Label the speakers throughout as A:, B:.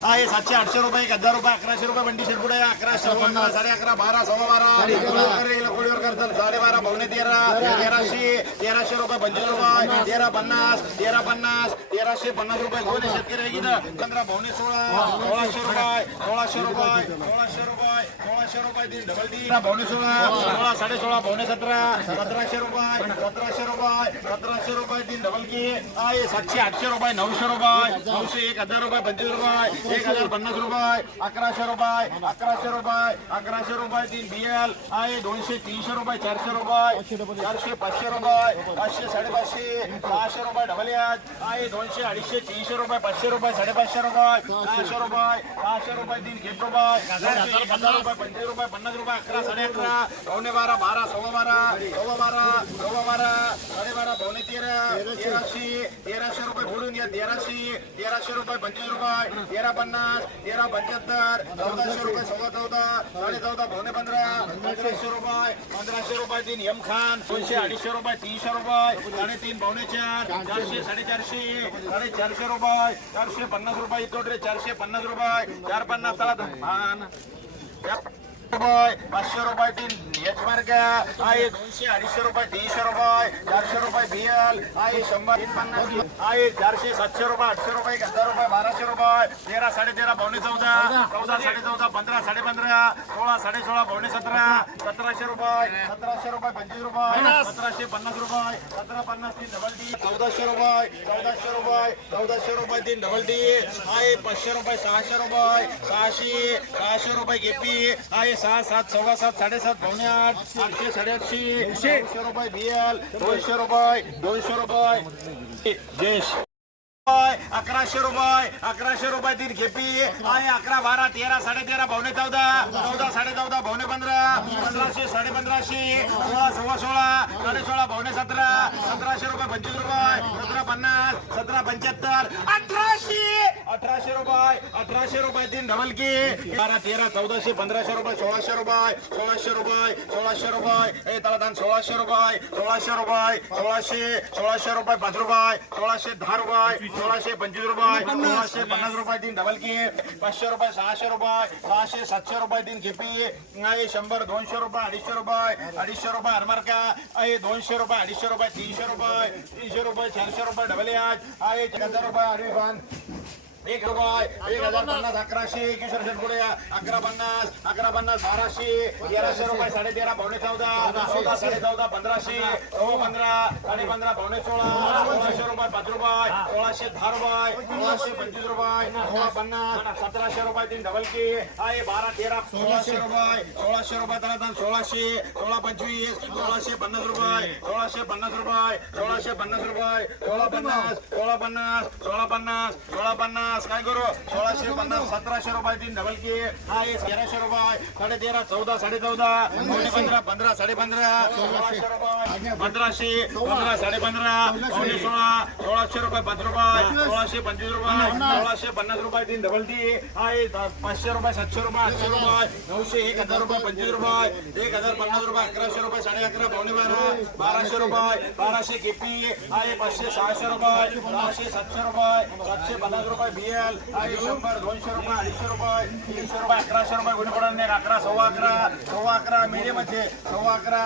A: आहे सातशे आठशे रुपये एक हजार रुपये अकराशे रुपये बंडी शेरपुडे अकराशे अकरा साडे अकरा बारा सव्वा बारा. कोडीवर करतात साडे बारा पावणे तेरा तेराशे तेराशे रुपये पंचवीस रुपये तेरा पन्नास तेरा पन्नास तेराशे पन्नास रुपये. दोन शेतकरी आहे इथं पंधरा पावणे सोळा सोळाशे रुपये सोळाशे रुपये सोळाशे रुपये. सोळाशे रुपये तीन डबल तीन. पावणे सोळा. सोळा साडे सोळा पावणे सतरा. सतराशे रुपये सतराशे रुपये सतराशे रुपये तीन डबल की. आहे सातशे आठशे रुपये नऊशे रुपये. नऊशे एक हजार रुपये पंचवीस रुपये. एक हजार पन्नास रुपये अकराशे रुपये अकराशे रुपये अकराशे रुपये तीन बिएल आहे दोनशे तीनशे रुपये चारशे रुपये. चारशे पाचशे रुपये पाचशे साडेपाचशे सहाशे रुपये डबल याद आहे दोनशे अडीचशे तीनशे रुपये पाचशे रुपये साडेपाचशे रुपये. सहाशे रुपये सहाशे रुपये तीन घेत रुपये. चारशे एक हजार रुपये पंचवीस रुपये पन्नास रुपये अकरा साडे अकरा पावणे बारा बारा सव्वा बारा सव्वा बारा सव्वा बारा साडेबारा पावणे तेरा तेराशे तेराशे रुपये फोडून घ्या तेराशे तेराशे रुपये पंचवीस रुपये तेरा पन्नास तेरा पंच्याहत्तर चौदाशे रुपये सव्वा चौदा साडे चौदा पावणे पंधरा पंधराशे रुपये पंधराशे रुपये तीन एम खान दोनशे अडीचशे रुपये तीनशे रुपये साडेतीन पावणे चार चारशे साडेचारशे साडेचारशे रुपये चारशे पन्नास रुपये इतोडे चारशे पन्नास रुपये चार पन्नास चला धान. रुपये पाचशे रुपये तीन एच मार्क आहे. दोनशे अडीचशे रुपये तीनशे रुपये चारशे रुपये बिएल आहे शंभर तीन पन्नास आहे चारशे सातशे रुपये आठशे रुपये हजार रुपये बाराशे रुपये तेरा साडे तेरा पावणे चौदा चौदा साडे चौदा पंधरा साडे पंधरा सोळा साडे सोळा पावणे सतरा सतराशे रुपये सतराशे रुपये पंचवीस रुपये सतराशे पन्नास रुपये सतरा पन्नास तीन डबल टी चौदाशे रुपये चौदाशे रुपये चौदाशे रुपये तीन डबल टी आहे पाचशे रुपये सहाशे रुपये सहाशे सहाशे रुपये गेपी आहे सहा सात सव्वा सात साडेसात पावणे आठ आठशे साडेआठशे. दोनशे रुपये बिएल दोनशे रुपये दोनशे रुपये. जयेश. अकराशे रुपये अकराशे रुपये तीन खेपी. आहे अकरा बारा तेरा साडे तेरा पावणे चौदा. चौदा साडे चौदा पावणे पंधरा. पंधराशे साडे पंधराशे सोळा सव्वा सोळा. साडे सोळा पावणे सतरा. सतराशे रुपये पंचवीस रुपये. सतरा पन्नास. सतरा पंच्याहत्तर. अठराशे! अठराशे रुपये अठराशे रुपये तीन डबल की बारा तेरा चौदाशे पंधराशे रुपये सोळाशे रुपये सोळाशे रुपये सोळाशे रुपये. ए त्याला सोळाशे रुपये सोळाशे रुपये सोळाशे सोळाशे रुपये पाच रुपये सोळाशे दहा रुपये सोळाशे पंचवीस रुपये सोळाशे पन्नास रुपये तीन डबल की पाचशे रुपये सहाशे रुपये सहाशे सातशे रुपये तीन खेपी आहे शंभर दोनशे रुपये अडीचशे रुपये अडीचशे रुपये अरमारका आहे दोनशे रुपये अडीचशे रुपये तीनशे रुपये तीनशे रुपये चारशे रुपये डबल आज आहे एक हजार रुपये अरे एक रुपये एक हजार पन्नास अकराशे किशोर शेटपुडे अकरा पन्नास अकरा पन्नास बाराशे तेराशे रुपये साडे तेरा पावणे चौदा चौदा साडे चौदा पंधराशे सव्वा पंधरा साडे पंधरा पावणे सोळा सोळाशे रुपये पाच रुपये सोळाशे दहा रुपये सोळाशे पंचवीस रुपये सोळा पन्नास सतराशे रुपये तीन डबल की आहे बारा तेरा सोळाशे रुपये सोळाशे रुपये त्याला सोळाशे सोळा पंचवीस सोळाशे पन्नास रुपये सोळाशे पन्नास रुपये सोळाशे पन्नास रुपये सोळा पन्नास सोळा पन्नास सोळा पन्नास सोळा पन्नास काय करू? सोळाशे पन्नास सतराशे रुपये तीन डबल की आहे तेराशे रुपये. साडे तेरा चौदा साडे चौदा पावणे पंधरा पंधरा साडे पंधरा सोळाशे रुपये. पंधराशे पंधरा साडे पंधरा पावणे सोळा सोळाशे रुपये पाच रुपये. सोळाशे पंचवीस रुपये. सोळाशे पन्नास रुपये तीन डबल टी आहे पाचशे रुपये सातशे रुपये आठशे रुपये. नऊशे एक हजार रुपये पंचवीस रुपये. एक हजार पन्नास रुपये अकराशे रुपये साडे अकरा पावणे बारा. बाराशे रुपये बाराशे केपी. आहे पाचशे सहाशे रुपये. सहाशे सातशे रुपये. सातशे पन्नास रुपये बिएल आहे शंभर दोनशे रुपये अडीचशे रुपये तीनशे रुपये अकराशे रुपये गुणी पडून अकरा सव्वा अकरा सव्वा अकरा मीडियमचे सव्वा अकरा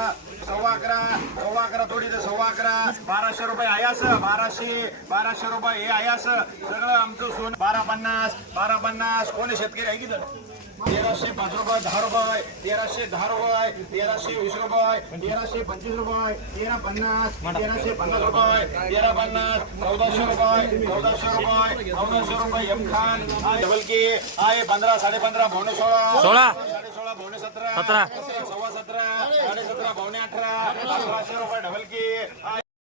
A: सव्वा अकरा सव्वा अकरा थोडी तर सव्वा अकरा बाराशे रुपये आयास बाराशे बाराशे रुपये हे आयास. सगळं आमचं सोन. बारा पन्नास बारा पन्नास. कोणी शेतकरी आहे की तर तेराशे पाच रुपये दहा रुपये तेराशे दहा रुपये तेराशे वीस रुपये तेराशे पंचवीस रुपये तेरा पन्नास तेराशे पन्नास रुपये तेरा पन्नास चौदाशे रुपये चौदाशे रुपये चौदाशे रुपये एम खान डबल की आहे पंधरा साडे पंधरा पावणे सोळा.
B: सोळा.
A: साडे सोळा पावणे सतरा.
B: सतरा.
A: सव्वा सतरा साडे सतरा पावणे अठरा. अठराशे रुपये डबल की